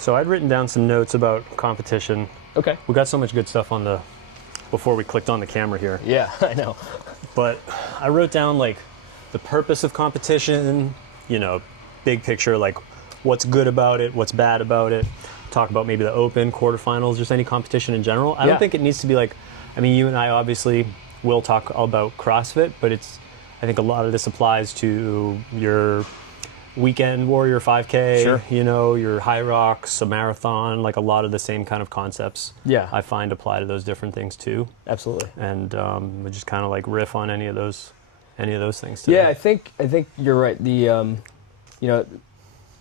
So I'd written down some notes about competition. Okay. We got so much good stuff before we clicked on the camera here. Yeah, I know. But I wrote down like the purpose of competition, big picture, like what's good about it, what's bad about it. Talk about maybe the open, quarterfinals, just any competition in general. I don't think it needs to be like, you and I obviously will talk about CrossFit, but I think a lot of this applies to your weekend warrior 5K, Sure. Your high rocks, a marathon, like a lot of the same kind of concepts. Yeah. I find apply to those different things too. Absolutely. And we just kind of like riff on any of those things today. Yeah, I think you're right.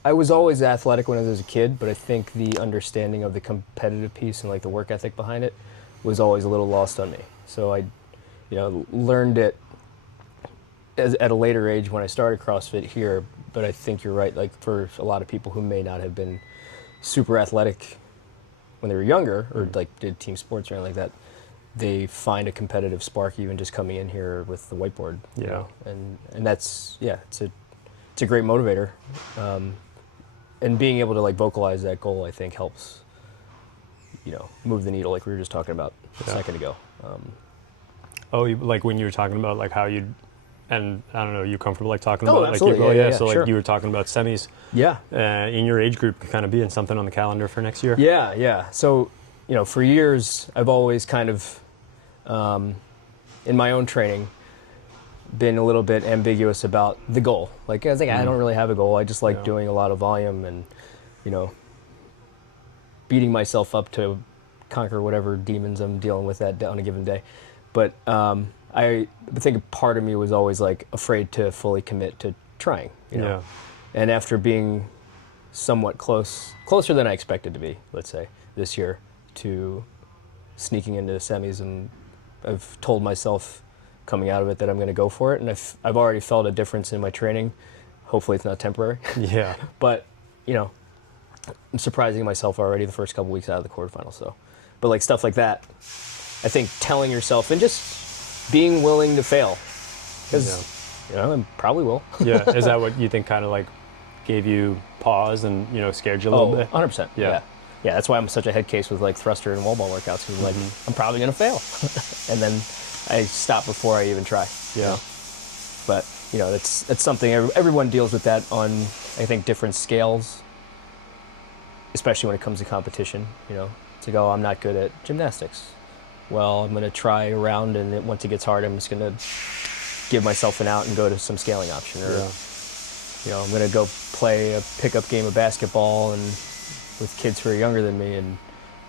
I was always athletic when I was a kid, but I think the understanding of the competitive piece and like the work ethic behind it was always a little lost on me. So I, learned it at a later age when I started CrossFit here. But I think you're right. Like for a lot of people who may not have been super athletic when they were younger, or like did team sports or anything like that, they find a competitive spark even just coming in here with the whiteboard. Yeah. And that's it's a great motivator. And being able to like vocalize that goal, I think helps, move the needle like we were just talking about a second ago. Like when you were talking about like how you'd, and I don't know, you comfortable like talking about absolutely. like Yeah, so like sure. you were talking about semis. Yeah. In your age group, kind of being something on the calendar for next year. Yeah. So, for years I've always kind of, in my own training, been a little bit ambiguous about the goal. Like I was like, I don't really have a goal. I just like doing a lot of volume and, beating myself up to conquer whatever demons I'm dealing with that on a given day. But I think part of me was always like afraid to fully commit to trying, Yeah. And after being somewhat closer than I expected to be, let's say, this year, to sneaking into the semis, and I've told myself coming out of it that I'm going to go for it, and I've already felt a difference in my training. Hopefully it's not temporary. Yeah. But, I'm surprising myself already the first couple weeks out of the quarterfinals. So, but like stuff like that, I think telling yourself and just being willing to fail, because I probably will. Yeah. Is that what you think kind of like gave you pause and scared you a little bit? 100%. Yeah. That's why I'm such a head case with like thruster and wall ball workouts, because like I'm probably gonna fail, and then I stop before I even try. Yeah. But that's something everyone deals with that on, I think, different scales, especially when it comes to competition. It's like, oh, I'm not good at gymnastics. Well, I'm gonna try a round, and once it gets hard, I'm just gonna give myself an out and go to some scaling option, or I'm gonna go play a pickup game of basketball and with kids who are younger than me, and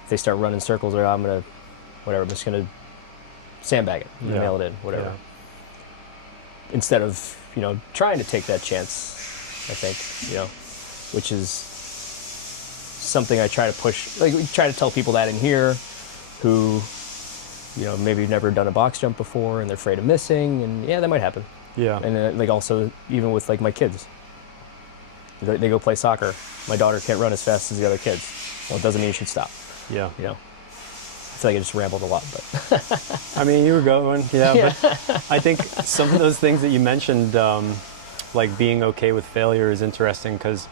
if they start running circles, or I'm just gonna sandbag it, nail it in, whatever. Yeah. Instead of trying to take that chance, I think which is something I try to push. Like we try to tell people that in here, who maybe never done a box jump before and they're afraid of missing, and that might happen. Yeah. And like also even with like my kids, they go play soccer. My daughter can't run as fast as the other kids. Well, it doesn't mean you should stop. Yeah. I feel like I just rambled a lot, but You were going, but I think some of those things that you mentioned, like being okay with failure, is interesting, because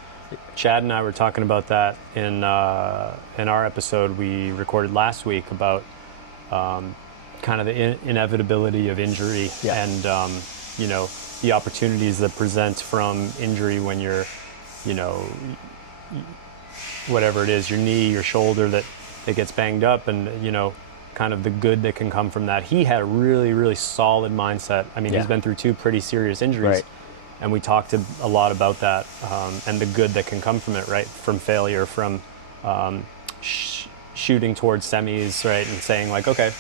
Chad and I were talking about that in our episode we recorded last week about kind of the inevitability of injury and the opportunities that present from injury when you're whatever it is, your knee, your shoulder that gets banged up, and kind of the good that can come from that. He had a really, really solid mindset. He's been through 2 pretty serious injuries, Right. and we talked a lot about that, and the good that can come from it, right? From failure, from shooting towards semis, right? And saying like, okay,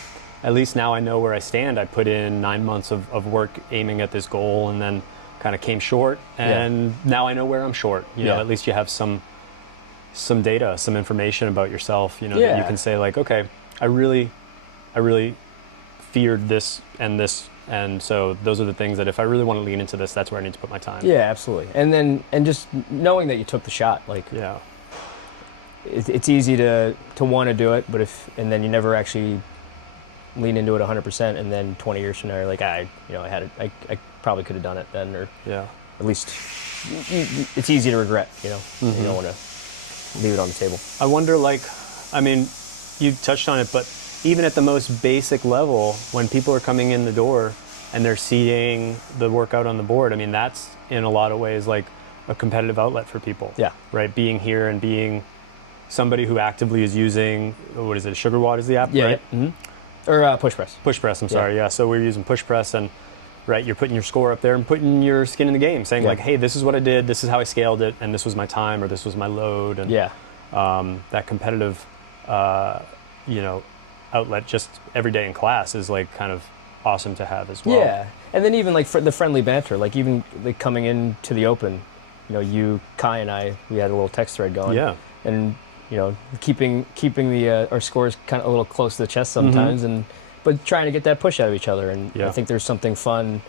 at least now I know where I stand. I put in 9 months of work aiming at this goal, and then kind of came short, and now I know where I'm short. At least you have some data, some information about yourself, that you can say like, okay, I really feared this, and so those are the things that if I really want to lean into this, that's where I need to put my time. Yeah, absolutely. And just knowing that you took the shot, like it's easy to want to do it, but then you never actually lean into it 100%, and then 20 years from now, you're like, I probably could have done it then, or at least it's easy to regret. You don't want to leave it on the table. I wonder, like, I mean, you touched on it, but even at the most basic level, when people are coming in the door and they're seeing the workout on the board, I mean, that's in a lot of ways like a competitive outlet for people. Yeah. Right? Being here and being somebody who actively is using, what is it, Sugar Watt is the app, Yeah. right? Yeah. Mm-hmm. Or push press. Push press, I'm sorry, yeah. So we're using push press, and right, you're putting your score up there and putting your skin in the game, saying like, hey, this is what I did, this is how I scaled it, and this was my time, or this was my load, and that competitive, outlet just every day in class is like kind of awesome to have as well. Yeah, and then even like for the friendly banter, like even like coming into the open, you, Kai, and I, we had a little text thread going. Yeah, and keeping the our scores kind of a little close to the chest sometimes, but trying to get that push out of each other, and I think there's something fun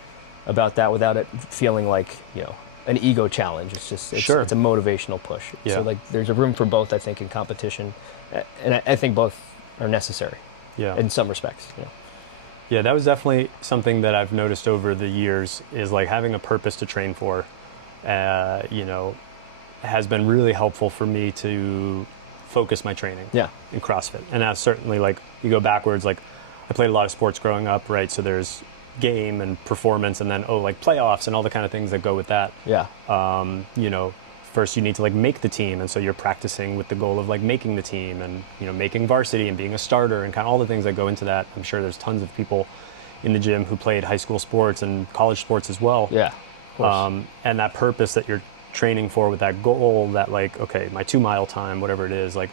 about that without it feeling like an ego challenge. It's just it's a motivational push. Yeah. So like there's a room for both, I think, in competition, and I think both are necessary. Yeah. In some respects. Yeah, that was definitely something that I've noticed over the years is like having a purpose to train for, has been really helpful for me to focus my training in CrossFit. And that's certainly like, you go backwards, like I played a lot of sports growing up, right? So there's game and performance, and then, like playoffs and all the kind of things that go with that. Yeah. First you need to like make the team, and so you're practicing with the goal of like making the team, and making varsity and being a starter and kind of all the things that go into that. I'm sure there's tons of people in the gym who played high school sports and college sports as well. Yeah, of course. And that purpose that you're training for with that goal, that like, okay, my 2 mile time, whatever it is, like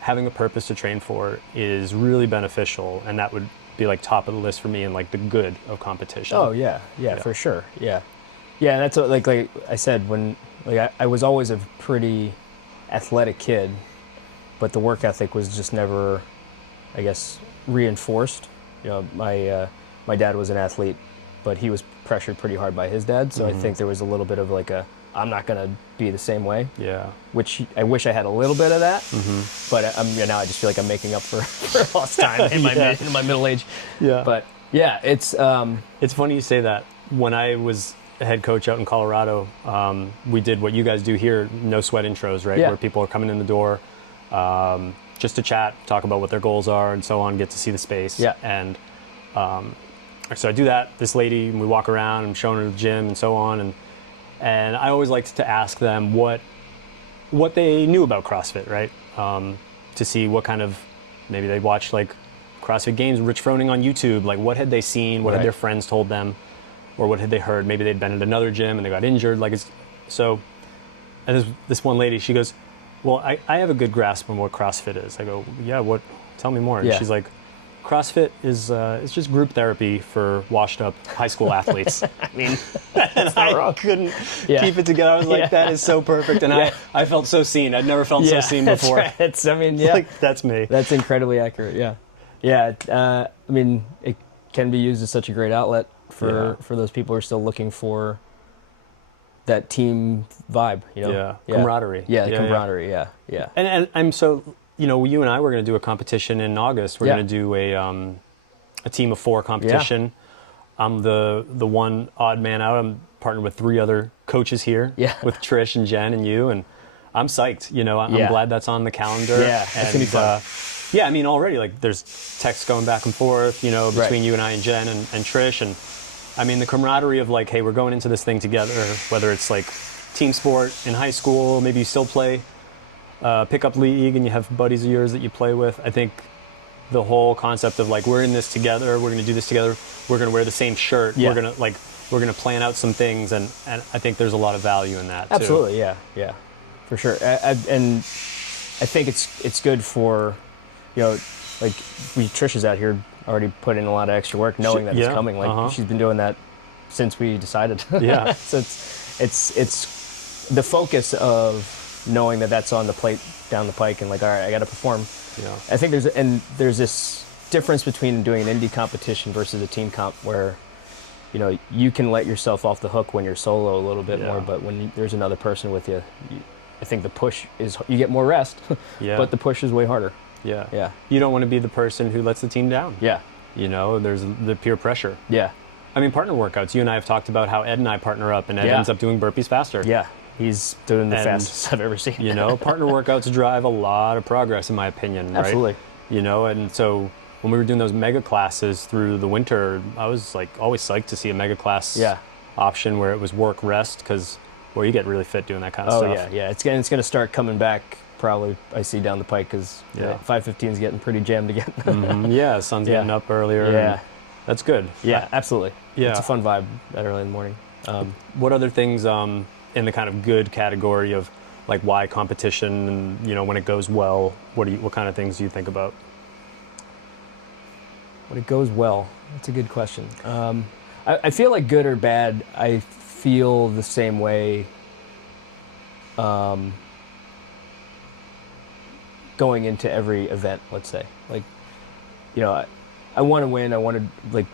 having a purpose to train for is really beneficial, and that would be like top of the list for me, and like the good of competition. Oh yeah, for sure. Yeah, and that's what, like I said, when I was always a pretty athletic kid, but the work ethic was just never, I guess, reinforced. My dad was an athlete, but he was pressured pretty hard by his dad, so I think there was a little bit of like I'm not gonna be the same way. Yeah. Which I wish I had a little bit of that, but now I just feel like I'm making up for lost time in my middle age. Yeah. But yeah, it's funny you say that. When I was a head coach out in Colorado, we did what you guys do here, no sweat intros, right? Yeah. Where people are coming in the door just to chat, talk about what their goals are and so on, get to see the space. Yeah. And so I do that. This lady, we walk around, I'm showing her the gym and so on, and I always liked to ask them what they knew about CrossFit, right? To see what kind of, maybe they watched like CrossFit Games, Rich Froning on YouTube, like what had they seen, what had their friends told them, or what had they heard? Maybe they'd been at another gym and they got injured. And this one lady, she goes, well, I have a good grasp on what CrossFit is. I go, yeah, what? Tell me more. And she's like, CrossFit is it's just group therapy for washed up high school athletes. I mean, and I couldn't keep it together. I was like, that is so perfect. And I felt so seen. I'd never felt so seen before. That's right. Like, that's me. That's incredibly accurate. Yeah. Yeah. It can be used as such a great outlet for those people who are still looking for that team vibe, camaraderie. Camaraderie. Yeah. And I'm so, you and I were going to do a competition in August. We're going to do a team of 4 competition. Yeah. I'm the one odd man out. I'm partnered with 3 other coaches here. Yeah. With Trish and Jen and you, and I'm psyched. I'm glad that's on the calendar. Yeah, it's gonna be fun. I mean, already like there's texts going back and forth, between you and I and Jen and Trish, and I mean the camaraderie of like, hey, we're going into this thing together. Whether it's like team sport in high school, maybe you still play pickup league and you have buddies of yours that you play with. I think the whole concept of like, we're in this together, we're going to do this together, we're going to wear the same shirt, we're going to plan out some things, and I think there's a lot of value in that. Absolutely, too. Yeah, for sure. And I think it's good for, like Trish is out here already put in a lot of extra work, knowing that it's coming. Like she's been doing that since we decided. Yeah. So it's the focus of knowing that that's on the plate down the pike, and like, all right, I got to perform. Yeah. I think there's this difference between doing an indie competition versus a team comp where, you can let yourself off the hook when you're solo a little bit more, but when there's another person with you, I think the push is, you get more rest, but the push is way harder. Yeah. Yeah. You don't want to be the person who lets the team down. Yeah. There's the peer pressure. Yeah. I mean, partner workouts, you and I have talked about how Ed and I partner up, and Ed ends up doing burpees faster. Yeah. He's doing the And, fastest I've ever seen. You know, partner workouts drive a lot of progress, in my opinion. Right? Absolutely. You know, and so when we were doing those mega classes through the winter, I was like always psyched to see a mega class option where it was work rest, because you get really fit doing that kind of stuff. Yeah. It's gonna start coming back probably. I see down the pike, because 5:15 is getting pretty jammed again. Yeah, sun's getting up earlier. Yeah, that's good. Yeah, absolutely. Yeah, it's a fun vibe that early in the morning. What other things in the kind of good category of like why competition, and you know, when it goes well, what kind of things do you think about? When it goes well, that's a good question. I feel like good or bad, I feel the same way going into every event, let's say. Like, you know, I want to win. I want to like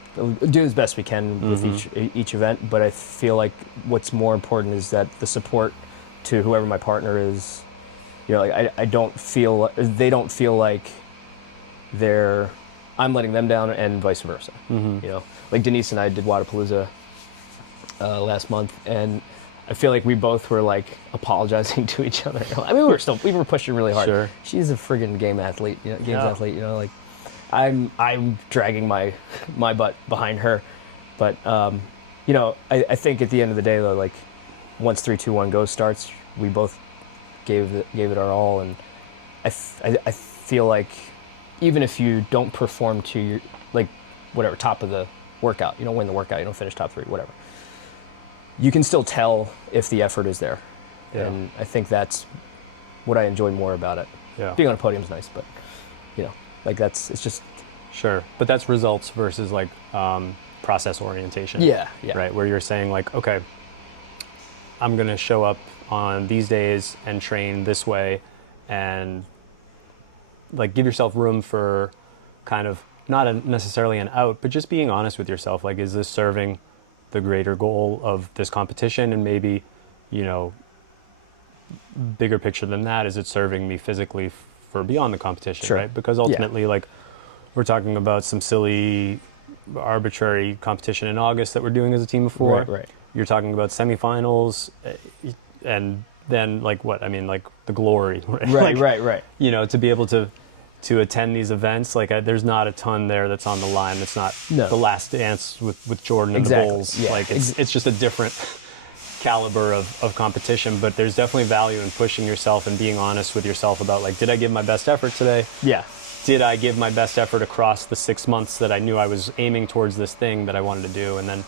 do as best we can with each event, but I feel like what's more important is that the support to whoever my partner is, you know, like they don't feel like I'm letting them down, and vice versa. You know, like Denise and I did Wadapalooza last month, and I feel like we both were like apologizing to each other. I mean, we were pushing really hard. Sure. She's a friggin' athlete, athlete. You know, like I'm dragging my butt behind her, but you know, I think at the end of the day though, like once 3, 2, 1 go starts, we both gave it our all, and I feel like even if you don't perform to your like whatever top of the workout, you don't win the workout, you don't finish top 3, whatever, you can still tell if the effort is there. And I think that's what I enjoy more about it. Being on a podium is nice, but you know, like it's just sure. But that's results versus like process orientation. Yeah. Right, where you're saying like, okay, I'm gonna show up on these days and train this way, and like give yourself room for kind of not necessarily an out, but just being honest with yourself. Like, is this serving the greater goal of this competition? And maybe, you know, bigger picture than that, is it serving me physically for beyond the competition, right? Because ultimately, like, we're talking about some silly, arbitrary competition in August that we're doing as a team of 4. Right. You're talking about semifinals, and then like what? I mean, like the glory, right? Right. You know, to be able to attend these events, like there's not a ton there that's on the line. It's not the Last Dance with Jordan and the Bulls. Yeah. Like it's just a different caliber of competition, but there's definitely value in pushing yourself and being honest with yourself about like, did I give my best effort today? Yeah. Did I give my best effort across the 6 months that I knew I was aiming towards this thing that I wanted to do? And then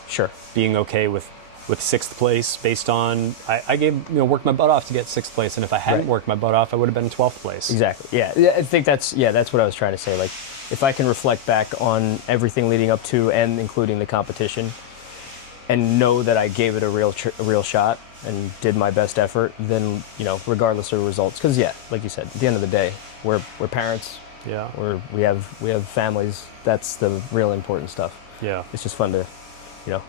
being okay with 6th place based on I worked my butt off to get 6th place, and if I hadn't worked my butt off, I would have been in 12th place. Exactly. Yeah, I think that's what I was trying to say. Like, if I can reflect back on everything leading up to and including the competition, and know that I gave it a real shot and did my best effort, then, you know, regardless of the results, because like you said, at the end of the day, we're parents. Yeah. We have families. That's the real important stuff. Yeah. It's just fun to, you know,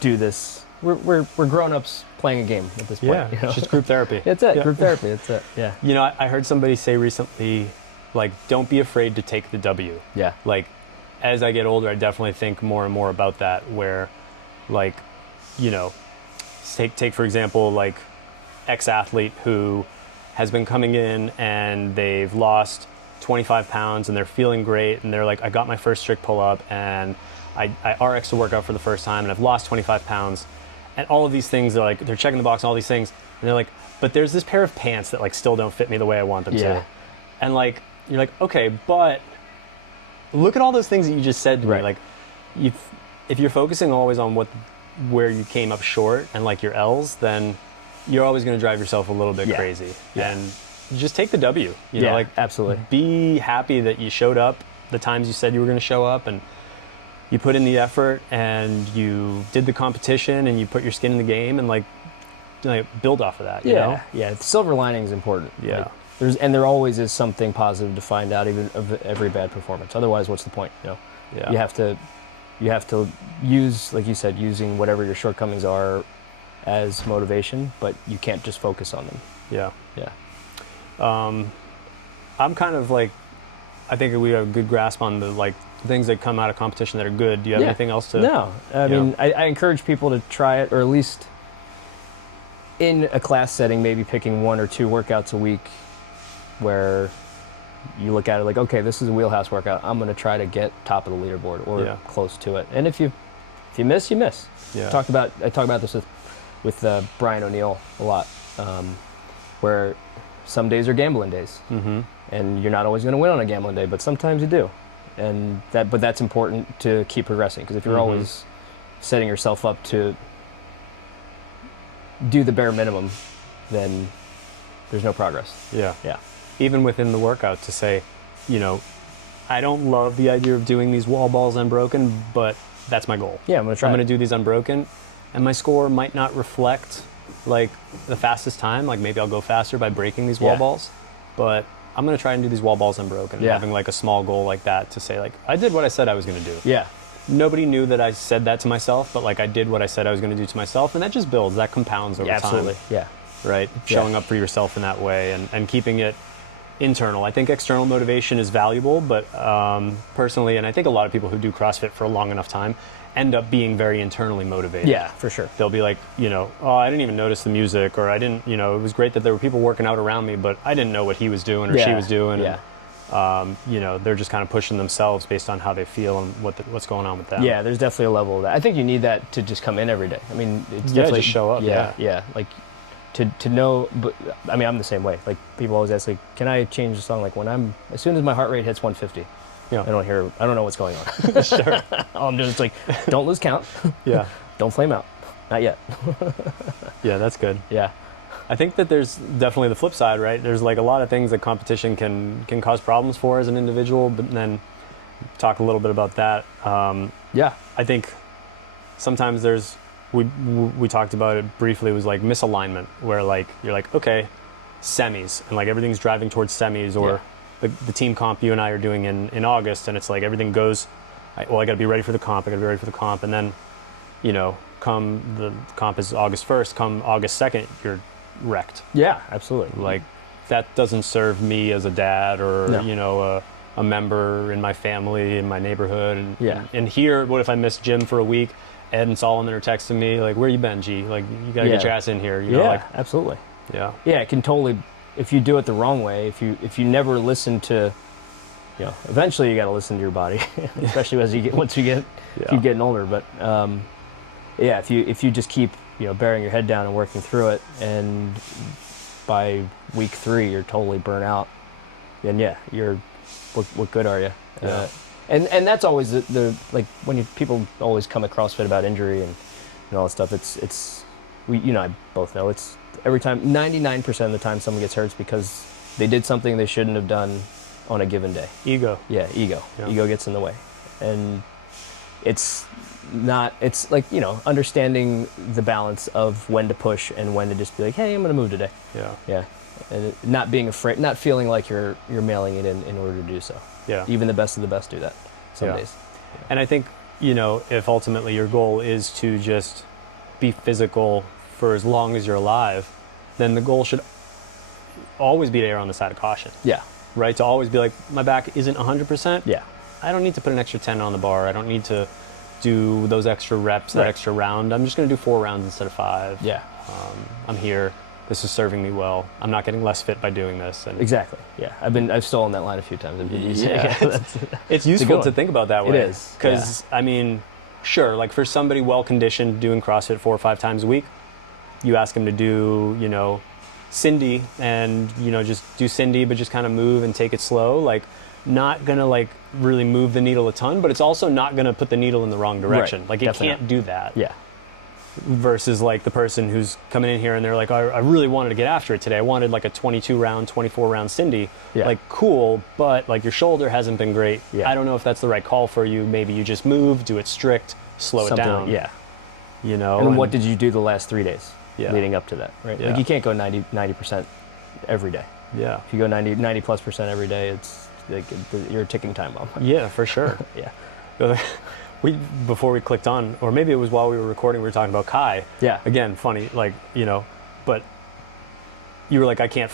do this. We're grown-ups playing a game at this point. Yeah, you know? It's just group therapy. It's it, group therapy, it's it, yeah. You know, I heard somebody say recently, like, don't be afraid to take the W. Yeah. Like, as I get older, I definitely think more and more about that, where, like, you know, take for example, like, ex-athlete who has been coming in and they've lost 25 pounds and they're feeling great, and they're like, I got my first strict pull-up and I RX'd a workout for the first time and I've lost 25 pounds. And all of these things, they're checking the box on all these things, and they're like, but there's this pair of pants that like still don't fit me the way I want them to. And like, you're like, okay, but look at all those things that you just said to me. Like, if you're focusing always on where you came up short and like your L's, then you're always going to drive yourself a little bit crazy. And just take the W. You know, like, absolutely. Be happy that you showed up the times you said you were going to show up, and you put in the effort, and you did the competition, and you put your skin in the game, and like build off of that. You know? The silver lining is important. Yeah. Like, there always is something positive to find out, even of every bad performance. Otherwise, what's the point? You know. Yeah. You have to use, like you said, using whatever your shortcomings are as motivation, but you can't just focus on them. Yeah. Yeah. I'm kind of like, I think we have a good grasp on the like things that come out of competition that are good. Do you have anything else to? No, I mean, I encourage people to try it, or at least in a class setting, maybe picking 1 or 2 workouts a week where you look at it like, okay, this is a wheelhouse workout. I'm going to try to get top of the leaderboard or close to it. And if you miss, you miss. Yeah. I talk about this with Brian O'Neill a lot, where some days are gambling days, and you're not always going to win on a gambling day, but sometimes you do, but that's important to keep progressing, because if you're always setting yourself up to do the bare minimum, then there's no progress. Yeah. Yeah. Even within the workout, to say, I don't love the idea of doing these wall balls unbroken, but that's my goal. Yeah, I'm going to try. I'm going to do these unbroken, and my score might not reflect like the fastest time. Like maybe I'll go faster by breaking these wall balls, but I'm going to try and do these wall balls unbroken. Yeah. Having like a small goal like that to say like, I did what I said I was going to do. Yeah. Nobody knew that I said that to myself, but like I did what I said I was going to do to myself, and that just builds, that compounds over time. Absolutely. Yeah. Right? Showing up for yourself in that way and keeping it internal. I think external motivation is valuable, but personally, and I think a lot of people who do CrossFit for a long enough time end up being very internally motivated. Yeah, for sure. They'll be like, oh, I didn't even notice the music, or I didn't, it was great that there were people working out around me, but I didn't know what he was doing or she was doing. Yeah. And, they're just kind of pushing themselves based on how they feel and what's going on with them. Yeah, there's definitely a level of that. I think you need that to just come in every day. I mean, it's definitely just show up. Yeah. Like to know, but I mean, I'm the same way. Like people always ask, like, can I change the song? Like as soon as my heart rate hits 150, I don't know what's going on. Sure. I'm just like, don't lose count. Yeah. Don't flame out. Not yet. Yeah, that's good. Yeah. I think that there's definitely the flip side, right? There's like a lot of things that competition can cause problems for as an individual, but then talk a little bit about that. I think sometimes we talked about it briefly, it was like misalignment, where like you're like, okay, semis, and like everything's driving towards semis, or the team comp you and I are doing in August, and it's like everything goes, I got to be ready for the comp, and then, come the comp is August 1st, come August 2nd, you're wrecked. Yeah, absolutely. Like that doesn't serve me as a dad or a member in my family, in my neighborhood, and here, what if I miss gym for a week? Ed and Solomon are texting me like, where you been, G? Like, you gotta get your ass in here. Absolutely. Yeah, it can totally, if you do it the wrong way, if you never listen to, eventually you got to listen to your body, especially once you keep getting older. But if you just keep bearing your head down and working through it, and by week 3 you're totally burnt out, then you're what good are you? Yeah. And that's always the like when people always come at CrossFit about injury and all that stuff. It's I both know it's every time 99% of the time someone gets hurt, it's because they did something they shouldn't have done on a given day. Ego. Yeah, ego. Yeah. Ego gets in the way, and it's like understanding the balance of when to push and when to just be like, hey, I'm gonna move today. Yeah, and not being afraid, not feeling like you're mailing it in order to do so. Yeah. Even the best of the best do that some days. Yeah. And I think, if ultimately your goal is to just be physical for as long as you're alive, then the goal should always be to err on the side of caution. Yeah. Right? To always be like, my back isn't 100%. Yeah. I don't need to put an extra 10 on the bar. I don't need to do those extra reps, that extra round. I'm just going to do 4 rounds instead of 5. Yeah. I'm here. This is serving me well. I'm not getting less fit by doing this. And exactly. Yeah. I've stolen that line a few times. It's useful to think about that way. It is. Because, I mean, sure, like for somebody well-conditioned doing CrossFit 4 or 5 times a week, you ask them to do, Cindy and, just do Cindy, but just kind of move and take it slow. Like, not going to, like, really move the needle a ton, but it's also not going to put the needle in the wrong direction. Right. Like, it can't do that. Yeah. Versus like the person who's coming in here and they're like, I really wanted to get after it today. I wanted like a 22 round, 24 round Cindy. Yeah. Like, cool, but like your shoulder hasn't been great. Yeah. I don't know if that's the right call for you. Maybe you just move, do it strict, slow it down. Yeah. And what did you do the last 3 days leading up to that, right? Yeah. Like you can't go 90% every day. Yeah. If you go 90+% every day, it's like you're a ticking time bomb. Yeah, for sure. Yeah. Before we clicked on, or maybe it was while we were recording, we were talking about Kai. Yeah. Again, funny, like, but you were like, I can't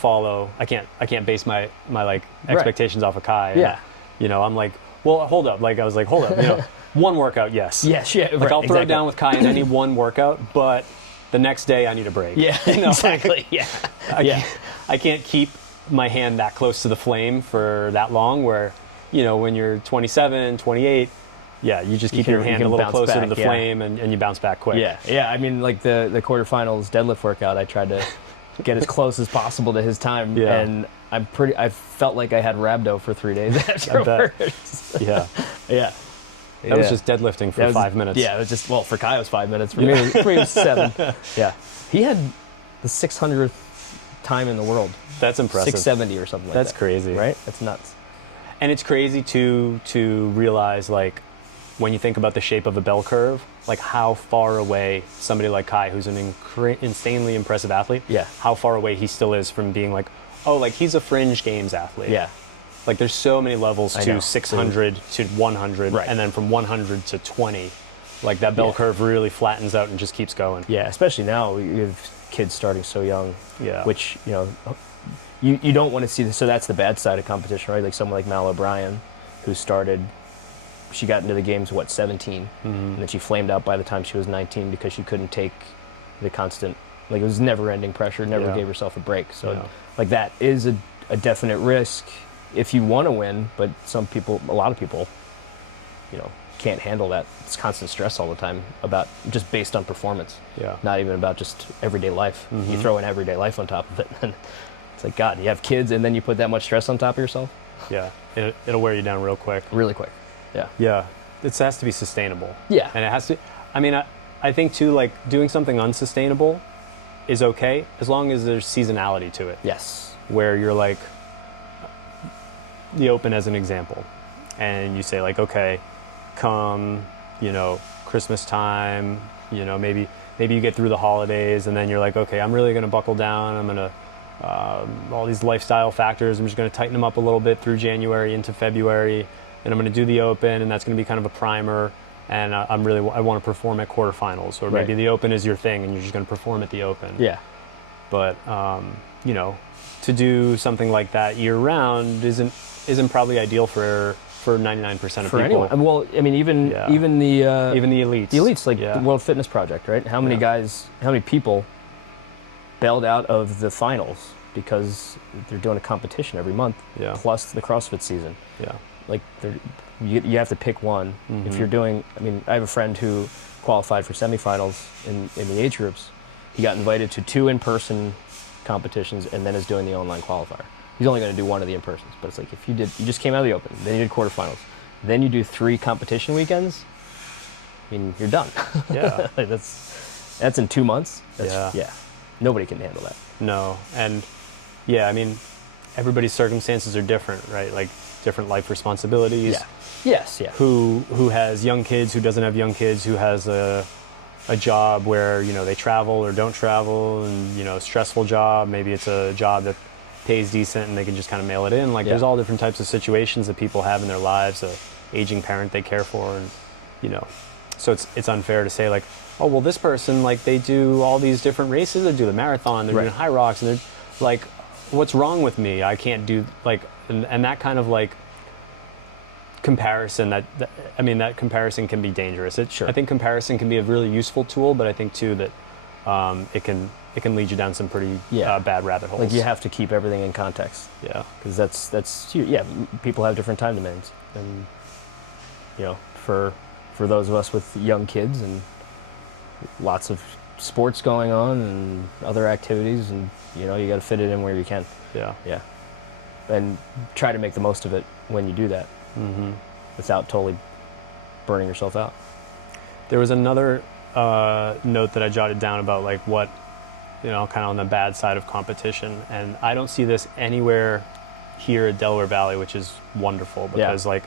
base my like expectations off of Kai. And, I'm like, well, hold up. Like, I was like, hold up, one workout, yes. Yes, yeah. Like, I'll throw it down with Kai in any one workout, but the next day I need a break. Yeah, You know, exactly. Yeah, I can't keep my hand that close to the flame for that long where, you know, when you're 27, 28, yeah, you just keep your hand a little closer to the flame and you bounce back quick. Yeah. I mean, like the quarterfinals deadlift workout, I tried to get as close as possible to his time, and I felt like I had rhabdo for 3 days afterwards. Yeah. Yeah. That was just deadlifting for 5 minutes. Yeah, it was just, well, for Kai it was 5 minutes. For me, it was 7. Yeah. He had the 600th time in the world. That's impressive. 670 or something like that. That's crazy. Right? That's nuts. And it's crazy to realize, like, when you think about the shape of a bell curve, like how far away somebody like Kai, who's an insanely impressive athlete, how far away he still is from being like, oh, like he's a fringe games athlete. Yeah. Like there's so many levels to 600 to 100, and then from 100 to 20. Like that bell curve really flattens out and just keeps going. Yeah, especially now you have kids starting so young. Yeah. Which, you know, you don't want to see this. So that's the bad side of competition, right? Like someone like Mal O'Brien, who started, she got into the games, 17? And then she flamed out by the time she was 19 because she couldn't take the constant, like it was never-ending pressure, never gave herself a break. So like that is a definite risk if you want to win, but a lot of people, you know, can't handle that. It's constant stress all the time about just based on performance. Yeah. Not even about just everyday life. You throw in everyday life on top of it, and it's like, God, you have kids and then you put that much stress on top of yourself? Yeah. It'll wear you down real quick. Really quick. Yeah. Yeah. It has to be sustainable. Yeah. And it has to, I mean, I think too, like doing something unsustainable is okay as long as there's seasonality to it. Yes. Where you're like, the Open as an example, and you say like, okay, come, you know, Christmas time, you know, maybe you get through the holidays and then you're like, okay, I'm really going to buckle down. I'm going to, all these lifestyle factors, I'm just going to tighten them up a little bit through January into February, and I'm going to do the Open, and that's going to be kind of a primer, and I want to perform at quarterfinals, or maybe the Open is your thing and you're just going to perform at the Open. Yeah. But, you know, to do something like that year round isn't probably ideal for 99% of people. For anyone. Well, I mean, even the elites. The elites, like the World Fitness Project, right? How many guys, how many people bailed out of the finals because they're doing a competition every month, plus the CrossFit season. Yeah. Like, you have to pick one. If you're doing, I mean, I have a friend who qualified for semifinals in the age groups. He got invited to 2 in-person competitions and then is doing the online qualifier. He's only going to do one of the in-persons, but it's like if you just came out of the Open, then you did quarterfinals, then you do 3 competition weekends, I mean, you're done. Yeah. Like that's in 2 months. Yeah. Nobody can handle that. No. And yeah, I mean, everybody's circumstances are different, right? Like different life responsibilities. Yeah. Yes, yeah. Who has young kids, who doesn't have young kids, who has a job where, you know, they travel or don't travel, and, you know, a stressful job. Maybe it's a job that pays decent and they can just kind of mail it in. Like there's all different types of situations that people have in their lives, a aging parent they care for, and, you know, so it's unfair to say like, oh, well, this person, like they do all these different races, they do the marathon, they're doing high rocks, and they're like, what's wrong with me? I can't do, like, and that kind of like comparison, that comparison can be dangerous. I think comparison can be a really useful tool, but I think too that it can lead you down some pretty bad rabbit holes. Like you have to keep everything in context. Yeah. Because that's people have different time demands, and you know, for those of us with young kids and lots of sports going on and other activities, and you know, you got to fit it in where you can. Yeah. Yeah. And try to make the most of it when you do that, without totally burning yourself out. There was another note that I jotted down about like what, you know, kind of on the bad side of competition, and I don't see this anywhere here at Delaware Valley, which is wonderful, because like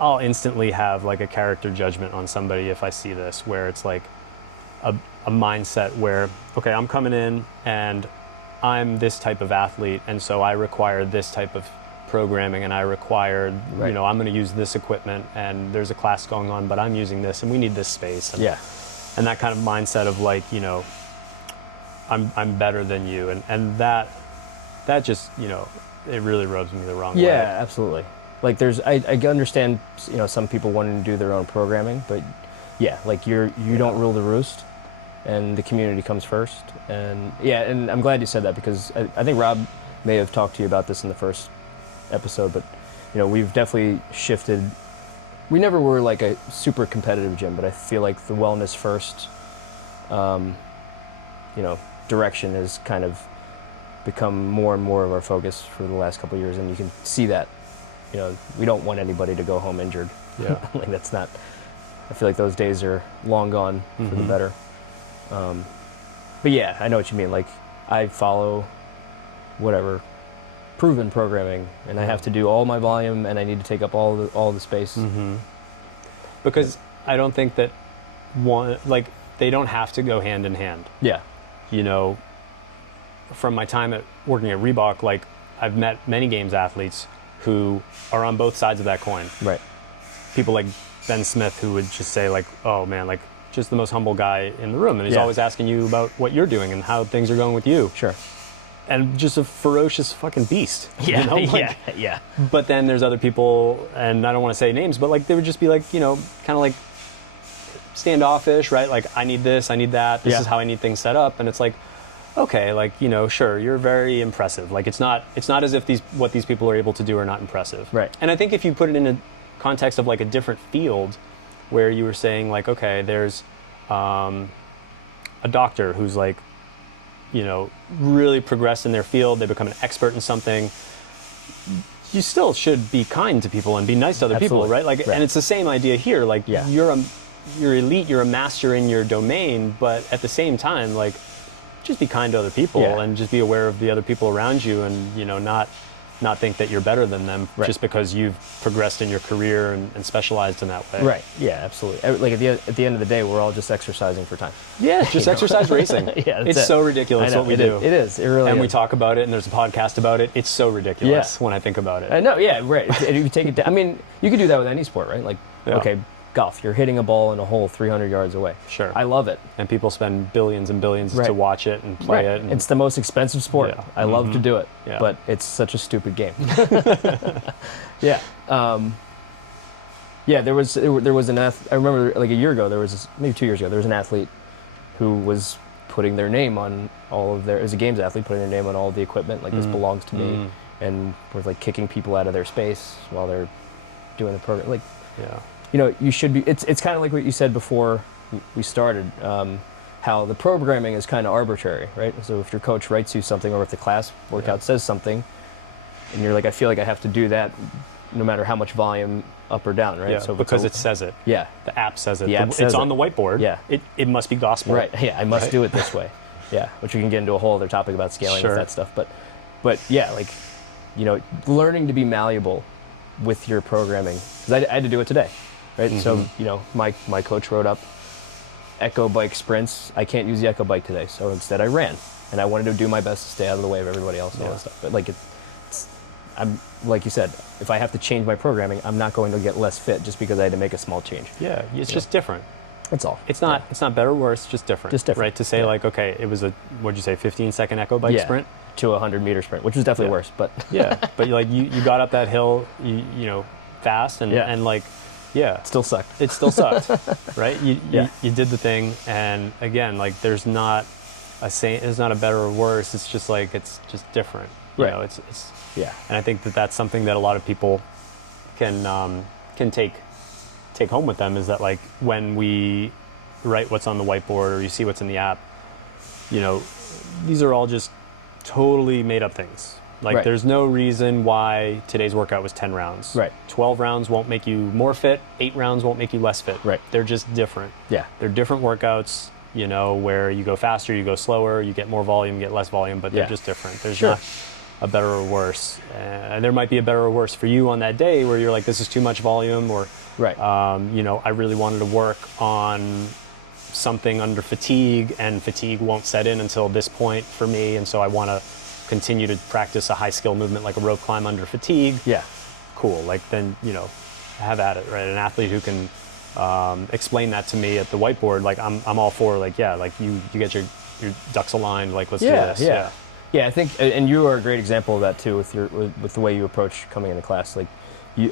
I'll instantly have like a character judgment on somebody if I see this, where it's like a mindset where, okay, I'm coming in and I'm this type of athlete, and so I require this type of programming, and I require, you know, I'm going to use this equipment, and there's a class going on, but I'm using this, and we need this space. And, and that kind of mindset of like, you know, I'm better than you, and that just, you know, it really rubs me the wrong way. Yeah, absolutely. Like I understand, you know, some people wanting to do their own programming, but yeah, like you don't rule the roost, and the community comes first. And yeah, and I'm glad you said that, because I think Rob may have talked to you about this in the first episode, but we've definitely shifted. We never were like a super competitive gym, but I feel like the wellness first, direction has kind of become more and more of our focus for the last couple of years, and you can see that. We don't want anybody to go home injured. Yeah. Like that's not. I feel like those days are long gone for the better. But yeah, I know what you mean. Like I follow whatever proven programming, and I have to do all my volume, and I need to take up all the space. Because I don't think that they don't have to go hand in hand. Yeah. From my time working at Reebok, like I've met many games athletes who are on both sides of that coin. Right. People like Ben Smith, who would just say like, oh man, like just the most humble guy in the room. And he's always asking you about what you're doing and how things are going with you. Sure. And just a ferocious fucking beast. Yeah. Yeah. But then there's other people, and I don't want to say names, but like they would just be like, kind of like standoffish, right? Like I need this, I need that. This is how I need things set up. And it's like, okay, like, sure, you're very impressive. Like it's not as if what these people are able to do are not impressive. Right. And I think if you put it in a context of like a different field where you were saying like, okay, there's a doctor who's like, really progressed in their field, they become an expert in something, you still should be kind to people and be nice to other people, right? Like, and it's the same idea here. Like you're elite, you're a master in your domain, but at the same time, like, just be kind to other people and just be aware of the other people around you, and not think that you're better than them just because you've progressed in your career and specialized in that way. Right. Yeah, absolutely. Like at the end of the day, we're all just exercising for time. Yeah, just exercise racing. It's so ridiculous what we do. It is. It really is. And we talk about it, and there's a podcast about it. It's so ridiculous when I think about it. I know. Yeah. Right. And if you take it down, I mean, you could do that with any sport, right? Like, okay, golf, you're hitting a ball in a hole 300 yards away. Sure. I love it. And people spend billions and billions to watch it and play it. And it's the most expensive sport. Yeah. I love to do it, Yeah. but it's such a stupid game. Yeah. There was an athlete, I remember like a year ago, maybe 2 years ago, there was an athlete who was putting their name on all of as a games athlete, putting their name on all of the equipment, like this belongs to me, and was like kicking people out of their space while they're doing the program. Like, you should be, it's kind of like what you said before we started, how the programming is kind of arbitrary, right? So if your coach writes you something, or if the class workout says something, and you're like, I feel like I have to do that no matter how much volume up or down, right? Yeah, so because it says it. Yeah. The app says it. It's on the whiteboard. Yeah. It must be gospel. Right. Yeah, I must do it this way. Yeah, which we can get into a whole other topic about scaling with that stuff. But yeah, like, learning to be malleable with your programming. Because I had to do it today, right? So, my coach wrote up Echo bike sprints. I can't use the Echo bike today, so instead I ran. And I wanted to do my best to stay out of the way of everybody else and all that stuff. But I'm like you said, if I have to change my programming, I'm not going to get less fit just because I had to make a small change. Yeah, it's just different. That's all. It's not better or worse, just different. Just different. Right? To say like, okay, it was what'd you say, 15-second Echo bike sprint? To a 100-meter sprint, which was definitely worse, but but like you got up that hill, fast and like, it still sucked. It still sucked, right? You did the thing, and again, like there's not a better or worse. It's just like it's just different. You know, it's and I think that's something that a lot of people can take home with them, is that like when we write what's on the whiteboard or you see what's in the app, these are all just totally made up things. Like there's no reason why today's workout was 10 rounds. Right. 12 rounds won't make you more fit. 8 rounds won't make you less fit. Right. They're just different. Yeah. They're different workouts, where you go faster, you go slower, you get more volume, you get less volume, but they're just different. There's not a better or worse. And there might be a better or worse for you on that day where you're like, this is too much volume, or, I really wanted to work on something under fatigue, and fatigue won't set in until this point for me, and so I want to continue to practice a high skill movement like a rope climb under fatigue. Yeah. Cool. Like then, have at it, right? An athlete who can explain that to me at the whiteboard, like I'm all for like, like you get your ducks aligned, like let's do this. Yeah, I think, and you are a great example of that too, with the way you approach coming into class. Like,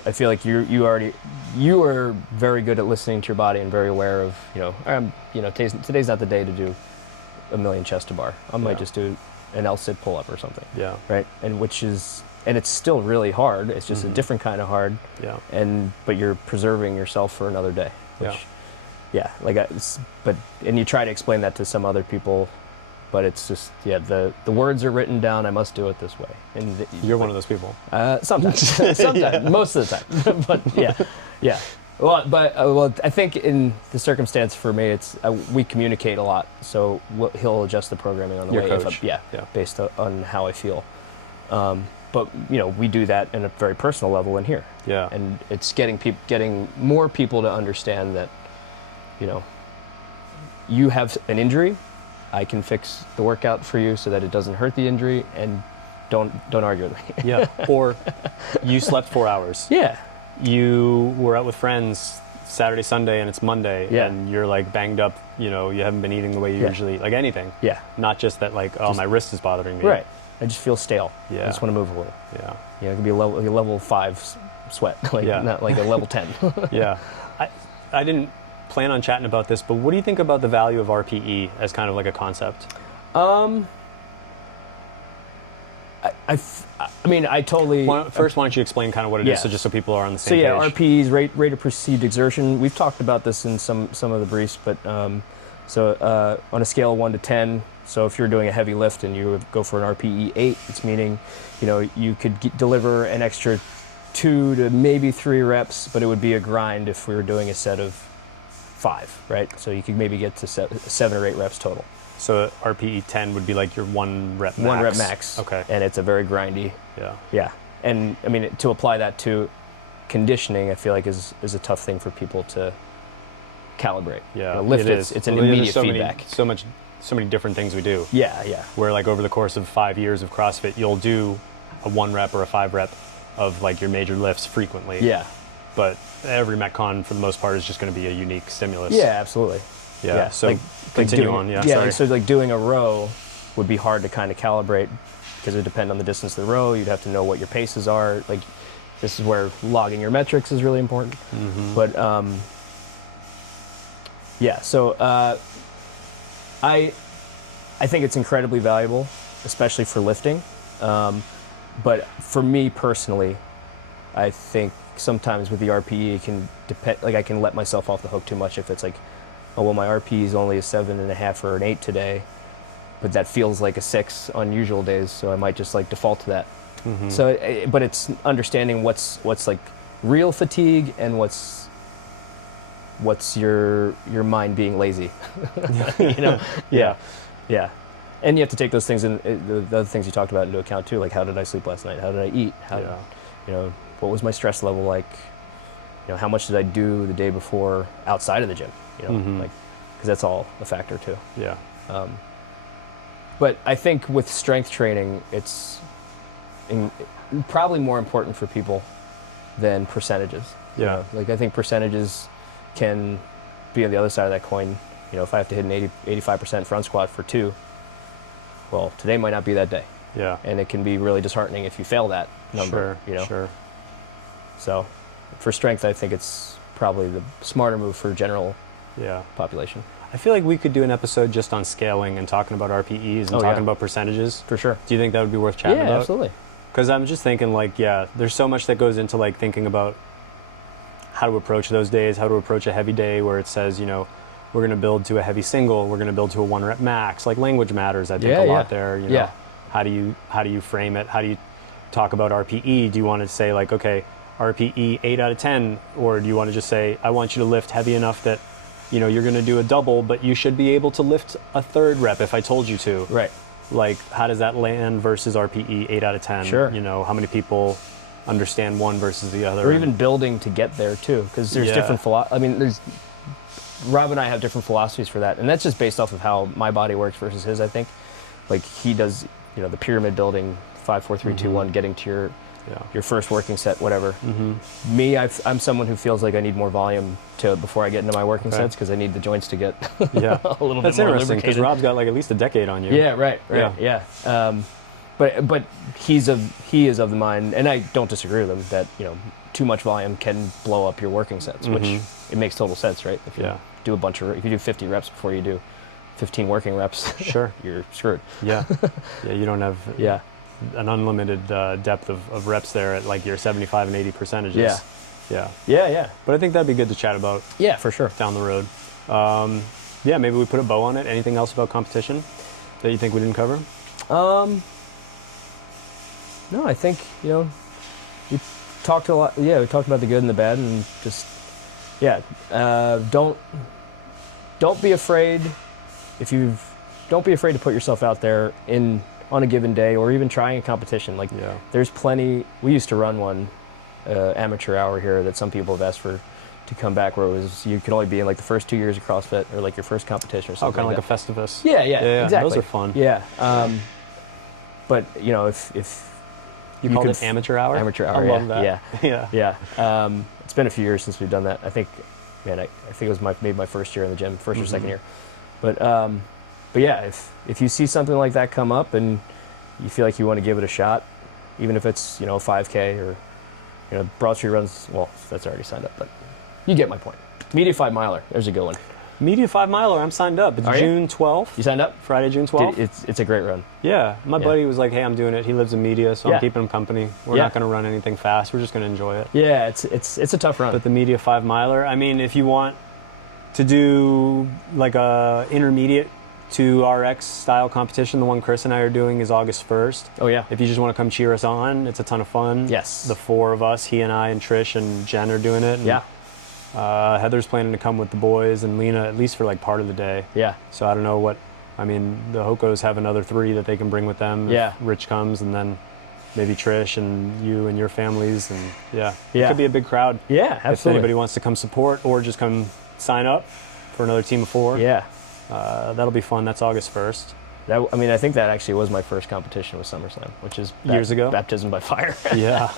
I feel like you are very good at listening to your body and very aware of, today's not the day to do a million chest to bar. I might just do an L-sit pull up or something. Yeah. Right. And it's still really hard. It's just a different kind of hard. Yeah. But you're preserving yourself for another day. Which, and you try to explain that to some other people, but it's just, the words are written down. I must do it this way. And you're one of those people. Sometimes, most of the time. But yeah. Well, I think in the circumstance for me, it's we communicate a lot, so he'll adjust the programming on the your way. coach. Based on how I feel. But we do that in a very personal level in here. Yeah. And it's getting more people to understand that, you have an injury. I can fix the workout for you so that it doesn't hurt the injury, and don't argue with me. Yeah. Or you slept 4 hours. Yeah. You were out with friends Saturday, Sunday, and it's Monday, and you're like banged up. You haven't been eating the way you usually, like anything. Yeah. Not just that, like, my wrist is bothering me. Right. I just feel stale. Yeah. I just want to move a little. Yeah. It could be a level 5 sweat, not like a level 10. Yeah. I didn't plan on chatting about this, but what do you think about the value of RPE as kind of like a concept? I totally... First, why don't you explain kind of what it is, just so people are on the same page. RPE is rate of perceived exertion. We've talked about this in some of the briefs, but on a scale of 1 to 10, so if you're doing a heavy lift and you would go for an RPE 8, it's meaning, you could deliver an extra 2 to maybe 3 reps, but it would be a grind if we were doing a set of 5, right? So you could maybe get to 7 or 8 reps total. So RPE 10 would be like your 1 rep max. 1 rep max. Okay. And it's a very grindy. Yeah. Yeah. And to apply that to conditioning, I feel like is a tough thing for people to calibrate. Yeah. Lift, it's an immediate feedback. So many different things we do. Yeah. Where like over the course of 5 years of CrossFit, you'll do a 1 rep or a 5 rep of like your major lifts frequently. Yeah. But every Metcon for the most part is just going to be a unique stimulus. Yeah, absolutely. Yeah. So continue on. Yeah. Sorry. So like doing a row would be hard to kind of calibrate because it would depend on the distance of the row. You'd have to know what your paces are. Like this is where logging your metrics is really important. Mm-hmm. But So I think it's incredibly valuable, especially for lifting. But for me personally, I think sometimes with the RPE, it can depend. Like I can let myself off the hook too much if it's like, oh well, my RPE is only a 7.5 or an 8 today, but that feels like a 6 on usual days, so I might just like default to that. Mm-hmm. So, but it's understanding what's like real fatigue and what's your mind being lazy. Yeah. And you have to take those things the other things you talked about into account too, like how did I sleep last night? How did I eat? What was my stress level like? How much did I do the day before outside of the gym? Because that's all a factor too. Yeah. But I think with strength training, it's probably more important for people than percentages. Yeah. I think percentages can be on the other side of that coin. If I have to hit an 85% front squat for 2, well, today might not be that day. Yeah. And it can be really disheartening if you fail that number. Sure. So for strength, I think it's probably the smarter move for general population. I feel like we could do an episode just on scaling and talking about RPEs and talking about percentages. For sure. Do you think that would be worth chatting about? Yeah, absolutely. Because I'm just thinking there's so much that goes into like thinking about how to approach those days, how to approach a heavy day where it says, we're going to build to a heavy single, we're going to build to a 1 rep max. Like language matters, I think, a lot there. How do you frame it? How do you talk about RPE? Do you want to say like, okay, RPE 8 out of 10, or do you want to just say, I want you to lift heavy enough that you're going to do a double, but you should be able to lift a 3rd rep if I told you to. Right. Like, how does that land versus RPE 8 out of 10? Sure. How many people understand one versus the other? Or even building to get there too, because there's different Rob and I have different philosophies for that, and that's just based off of how my body works versus his. I think, like he does, the pyramid building, 5, 4, 3, 2, 1, getting to your first working set, whatever. Mm-hmm. Me, I'm someone who feels like I need more volume before I get into my working sets because I need the joints to get a little bit more lubricated. That's interesting because Rob's got like at least a decade on you. Yeah, right. Yeah. But he is of the mind, and I don't disagree with him, that too much volume can blow up your working sets, which it makes total sense, right? If you do if you do 50 reps before you do 15 working reps, sure, you're screwed. Yeah, you don't have an unlimited depth of reps there at like your 75 and 80 percentages. Yeah. But I think that'd be good to chat about. Yeah, for sure. Down the road. Maybe we put a bow on it. Anything else about competition that you think we didn't cover? No, I think, we talked a lot. Yeah, we talked about the good and the bad, and just, don't be afraid don't be afraid to put yourself out there on a given day, or even trying a competition. Like, there's plenty. We used to run one amateur hour here that some people have asked for to come back, where it was you could only be in like the first 2 years of CrossFit, or like your first competition or something. Kind of like a Festivus. Yeah, exactly. Those are fun. Yeah. But if you called it amateur hour? Amateur hour. I love that. Yeah. It's been a few years since we've done that. I think it was maybe my first year in the gym, first or second year. But yeah, if you see something like that come up and you feel like you want to give it a shot, even if it's 5K or Broad Street runs, well, that's already signed up, but you get my point. Media 5 miler, there's a good one. Media 5 miler, I'm signed up. It's June 12th. You signed up? Friday, June 12th. It's a great run. Yeah, my buddy was like, hey, I'm doing it. He lives in Media, so I'm keeping him company. We're not going to run anything fast. We're just going to enjoy it. Yeah, it's a tough run. But the Media 5 miler, I mean, if you want to do like a intermediate to RX style competition, the one Chris and I are doing is August 1st. Oh, yeah. If you just want to come cheer us on, it's a ton of fun. Yes. The 4 of us, he and I and Trish and Jen are doing it. And Heather's planning to come with the boys, and Lena at least for like part of the day. Yeah. So I don't know the Hokos have another 3 that they can bring with them. Yeah. If Rich comes, and then maybe Trish and you and your families, and it could be a big crowd. Yeah, absolutely. If anybody wants to come support or just come sign up for another team of 4. Yeah. That'll be fun. That's August 1st. I think that actually was my first competition with SummerSlam, which is years ago. Baptism by fire. Yeah.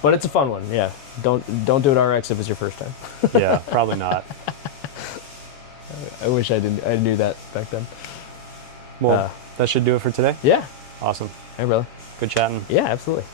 But it's a fun one. Yeah. Don't do it RX if it's your first time. Yeah, probably not. I wish I knew that back then. Well, that should do it for today. Yeah. Awesome. Hey, brother. Good chatting. Yeah, absolutely.